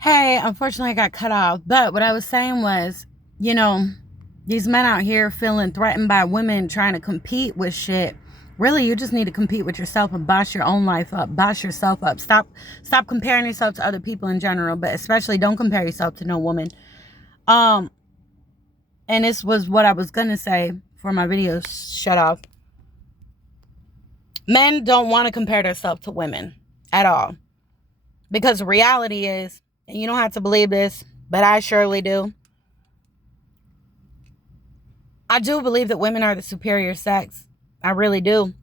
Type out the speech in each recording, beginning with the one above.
Hey, unfortunately I got cut off. But what I was saying was, you know, these men out here feeling threatened by women trying to compete with shit. Really, you just need to compete with yourself and boss your own life up. Boss yourself up. Stop comparing yourself to other people in general, but especially don't compare yourself to no woman. Um, and this was what I was gonna say for my video shut off. Men don't want to compare themselves to women at all. Because the reality is, and you don't have to believe this, but I surely do. I do believe that women are the superior sex. I really do.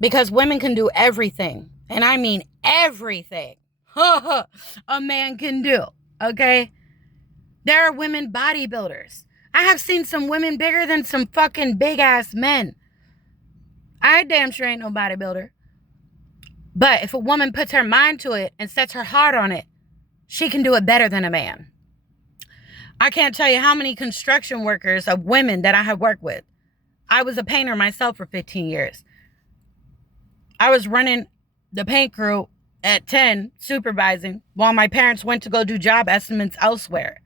Because women can do everything. And I mean everything. A man can do. Okay? There are women bodybuilders. I have seen some women bigger than some fucking big ass men. I damn sure ain't no bodybuilder. But if a woman puts her mind to it and sets her heart on it, she can do it better than a man. I can't tell you how many construction workers of women that I have worked with. I was a painter myself for 15 years. I was running the paint crew at 10, supervising, while my parents went to go do job estimates elsewhere.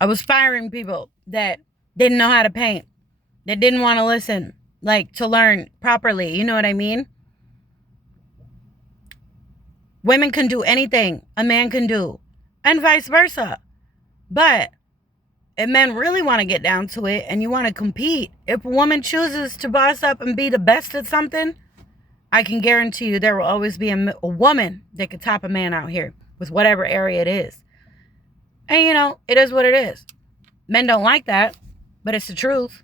I was firing people that didn't know how to paint, that didn't want to listen, like to learn properly. You know what I mean? Women can do anything a man can do, and vice versa. But if men really want to get down to it and you want to compete, if a woman chooses to boss up and be the best at something, I can guarantee you there will always be a woman that could top a man out here with whatever area it is. And you know, it is what it is. Men don't like that, but it's the truth.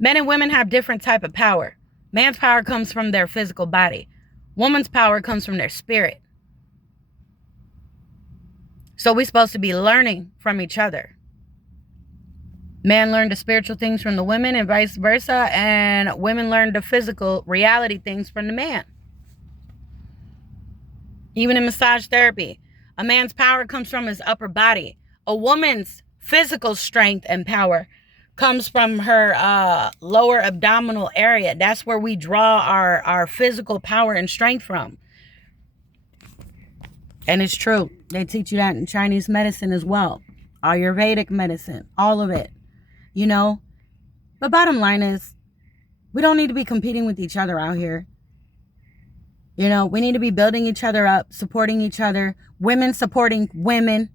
Men and women have different type of power. Man's power comes from their physical body. Woman's power comes from their spirit. So we're supposed to be learning from each other. Men learn the spiritual things from the women and vice versa, and women learn the physical reality things from the man. Even in massage therapy, a man's power comes from his upper body. A woman's physical strength and power comes from her lower abdominal area. That's where we draw our physical power and strength from. And it's true. They teach you that in Chinese medicine as well. Ayurvedic medicine. All of it. You know? But bottom line is, we don't need to be competing with each other out here. You know, we need to be building each other up, supporting each other. Women supporting women.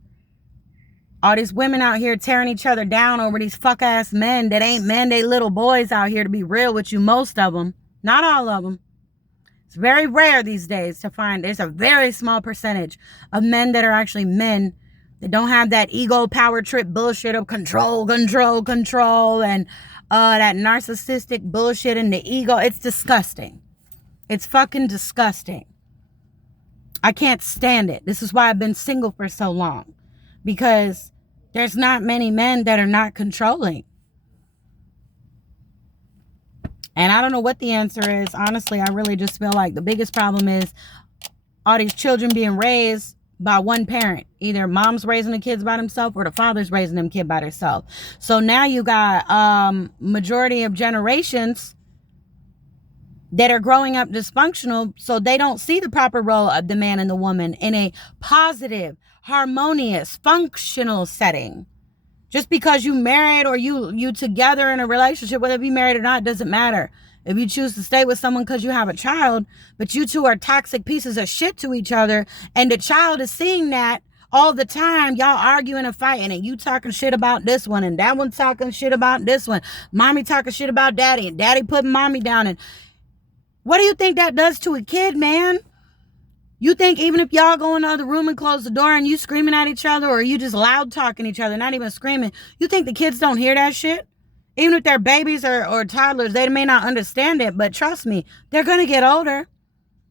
All these women out here tearing each other down over these fuck-ass men that ain't men. They little boys out here, to be real with you. Most of them. Not all of them. It's very rare these days to find. There's a very small percentage of men that are actually men that don't have that ego power trip bullshit of control, and that narcissistic bullshit and the ego. It's disgusting. It's fucking disgusting. I can't stand it. This is why I've been single for so long. Because there's not many men that are not controlling. And I don't know what the answer is. Honestly, I really just feel like the biggest problem is all these children being raised by one parent. Either mom's raising the kids by themselves or the father's raising them kid by themselves. So now you got majority of generations that are growing up dysfunctional, so they don't see the proper role of the man and the woman in a positive, harmonious, functional setting. Just because you married or you together in a relationship, whether you married or not, doesn't matter. If you choose to stay with someone because you have a child, but you two are toxic pieces of shit to each other, and the child is seeing that all the time, y'all arguing and fighting, and you talking shit about this one, and that one talking shit about this one, mommy talking shit about daddy, and daddy putting mommy down, and what do you think that does to a kid, man? You think even if y'all go in the other room and close the door and you screaming at each other, or you just loud talking each other, not even screaming, you think the kids don't hear that shit? Even if they're babies or toddlers, they may not understand it, but trust me, they're going to get older.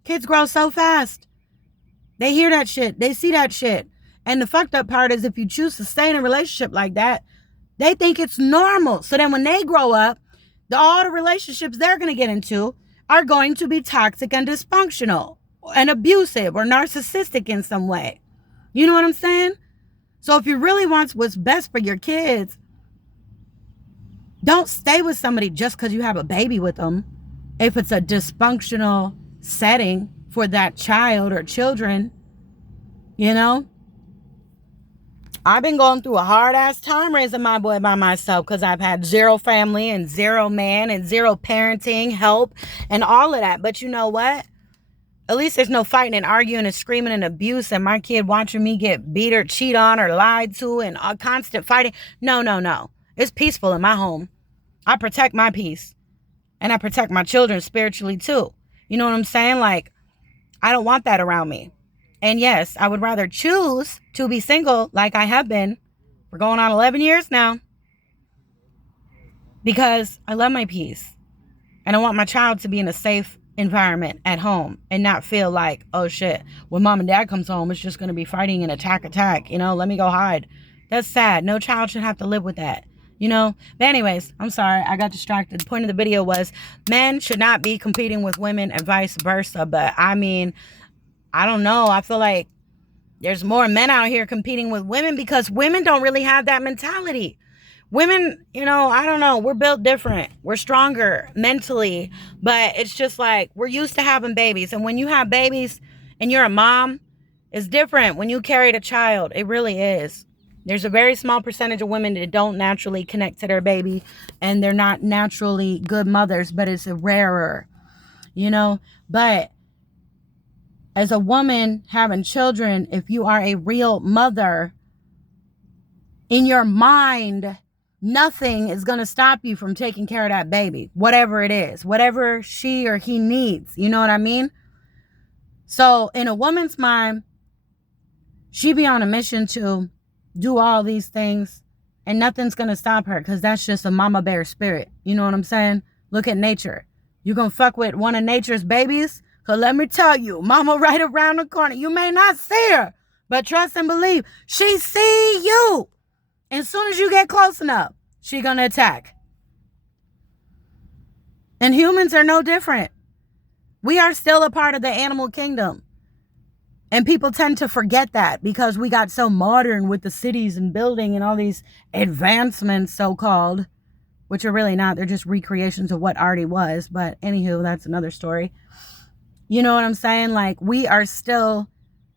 Kids grow so fast. They hear that shit. They see that shit. And the fucked up part is if you choose to stay in a relationship like that, they think it's normal. So then when they grow up, all the relationships they're going to get into are going to be toxic and dysfunctional and abusive or narcissistic in some way. You know what I'm saying? So if you really want what's best for your kids, don't stay with somebody just because you have a baby with them. If it's a dysfunctional setting for that child or children, You know, I've been going through a hard ass time raising my boy by myself because I've had zero family and zero man and zero parenting help and all of that. But you know what? At least there's no fighting and arguing and screaming and abuse and my kid watching me get beat or cheat on or lied to and constant fighting. No, no, no. It's peaceful in my home. I protect my peace and I protect my children spiritually too. You know what I'm saying? Like, I don't want that around me. And yes, I would rather choose to be single like I have been for going on 11 years now because I love my peace and I want my child to be in a safe environment at home and not feel like, oh shit, when mom and dad comes home, it's just going to be fighting and attack, you know, let me go hide. That's sad. No child should have to live with that, you know. But anyways, I'm sorry, I got distracted. The point of the video was men should not be competing with women and vice versa. But I mean, I don't know. I feel like there's more men out here competing with women because women don't really have that mentality. Women, you know, I don't know. We're built different. We're stronger mentally. But it's just like we're used to having babies. And when you have babies and you're a mom, it's different when you carried a child. It really is. There's a very small percentage of women that don't naturally connect to their baby. And they're not naturally good mothers. But it's rarer, you know. But as a woman having children, if you are a real mother, in your mind, nothing is going to stop you from taking care of that baby, whatever it is, whatever she or he needs. You know what I mean? So in a woman's mind, she be on a mission to do all these things and nothing's going to stop her because that's just a mama bear spirit. You know what I'm saying? Look at nature. You going to fuck with one of nature's babies? Because let me tell you, mama right around the corner. You may not see her, but trust and believe, she see you. And as soon as you get close enough, she going to attack. And humans are no different. We are still a part of the animal kingdom. And people tend to forget that because we got so modern with the cities and building and all these advancements, so-called, which are really not. They're just recreations of what already was. But anywho, that's another story. You know what I'm saying? Like, we are still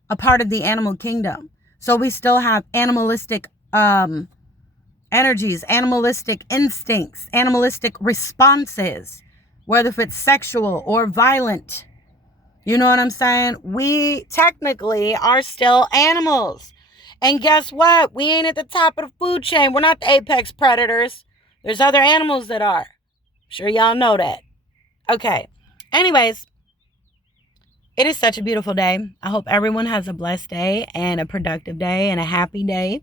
a part of the animal kingdom. So we still have animalistic energies, animalistic instincts, animalistic responses, whether if it's sexual or violent. You know what I'm saying? We technically are still animals. And guess what? We ain't at the top of the food chain. We're not the apex predators. There's other animals that are. I'm sure y'all know that. Okay. Anyways, it is such a beautiful day. I hope everyone has a blessed day and a productive day and a happy day.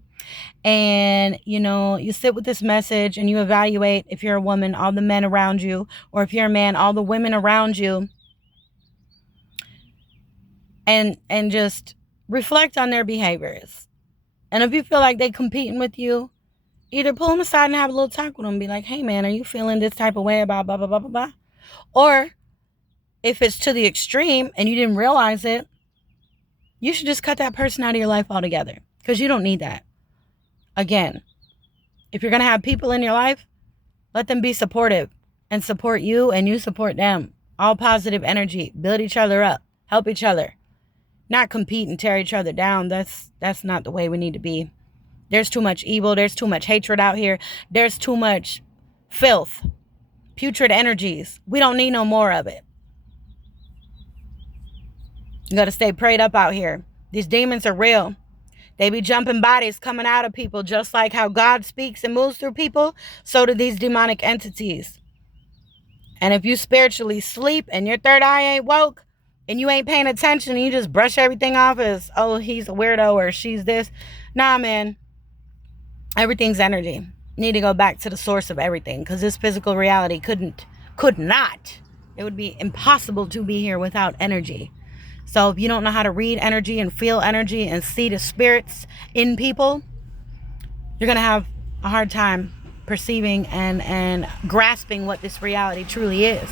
And, you know, you sit with this message and you evaluate, if you're a woman, all the men around you, or if you're a man, all the women around you, and just reflect on their behaviors. And if you feel like they competing with you, either pull them aside and have a little talk with them. Be like, hey, man, are you feeling this type of way about blah, blah, blah, blah, blah? Or if it's to the extreme and you didn't realize it, you should just cut that person out of your life altogether because you don't need that. Again, if you're going to have people in your life, let them be supportive and support you and you support them. All positive energy. Build each other up. Help each other. Not compete and tear each other down. That's not the way we need to be. There's too much evil. There's too much hatred out here. There's too much filth. Putrid energies. We don't need no more of it. You got to stay prayed up out here. These demons are real. They be jumping bodies coming out of people, just like how God speaks and moves through people. So do these demonic entities. And if you spiritually sleep and your third eye ain't woke and you ain't paying attention and you just brush everything off as, oh, he's a weirdo or she's this. Nah, man. Everything's energy. You need to go back to the source of everything because this physical reality could not. It would be impossible to be here without energy. So if you don't know how to read energy and feel energy and see the spirits in people, you're going to have a hard time perceiving and grasping what this reality truly is.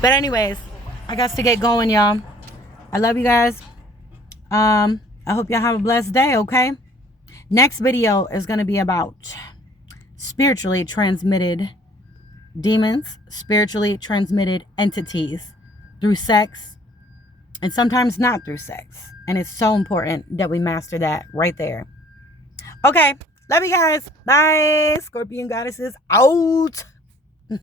But anyways, I got to get going, y'all. I love you guys. I hope y'all have a blessed day, okay? Next video is going to be about spiritually transmitted demons, spiritually transmitted entities through sex, and sometimes not through sex. And it's so important that we master that right there. Okay, love you guys. Bye. Scorpion goddesses out.